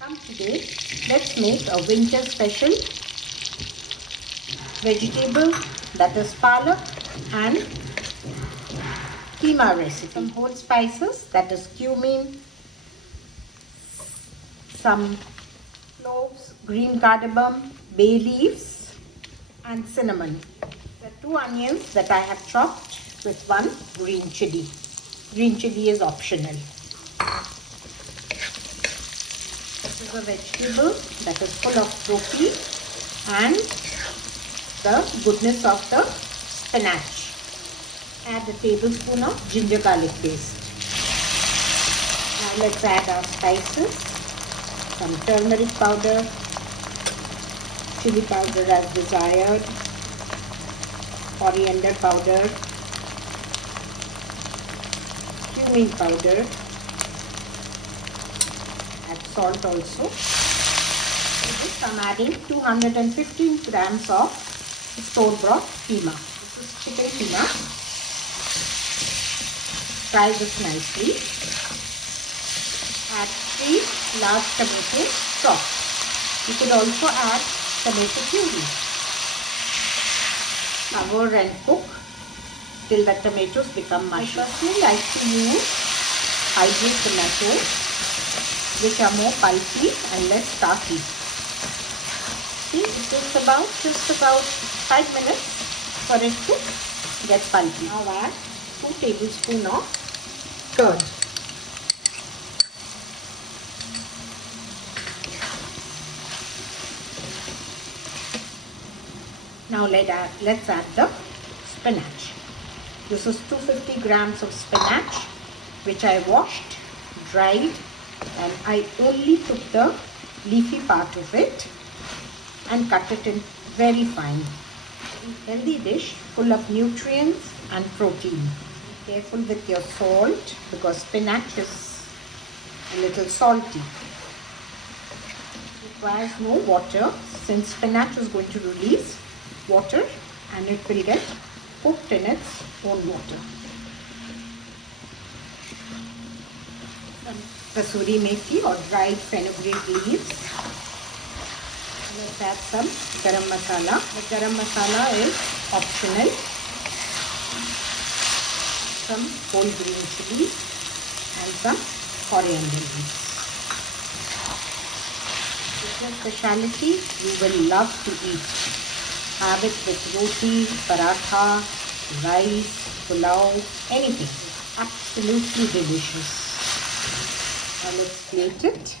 Come today, let's make a winter special vegetable, that is palak and keema recipe. Some whole spices, that is cumin, some cloves, green cardamom, bay leaves and cinnamon. The 2 onions that I have chopped with 1 green chilli. Green chilli is optional. This is a vegetable that is full of protein and the goodness of the spinach. Add a tablespoon of ginger garlic paste. Now let's add our spices. Some turmeric powder, chili powder as desired, coriander powder, cumin powder, add salt also. To this I'm adding 215 grams of store-bought keema. This is chicken keema. Fry this nicely. Add 3 large tomatoes chopped. You could also add tomato puree. Cover and cook till the tomatoes become mushy. I personally like to use hybrid tomatoes, which are more pulpy and less starchy. See, it takes just about 5 minutes for it to get pulpy. Now add 2 tablespoons of curd. Now let's add the spinach. This is 250 grams of spinach which I washed, dried, and I only took the leafy part of it and cut it in very fine. A healthy dish full of nutrients and protein. Be careful with your salt because spinach is a little salty. It requires no water since spinach is going to release water and it will get cooked in its own water. Some kasuri methi or dried fenugreek leaves. Let's add some garam masala. The garam masala is optional. Some whole green chilies and some coriander leaves. This is a speciality you will love to eat. Have it with roti, paratha, rice, pulao, anything. Absolutely delicious. Now let's plate it.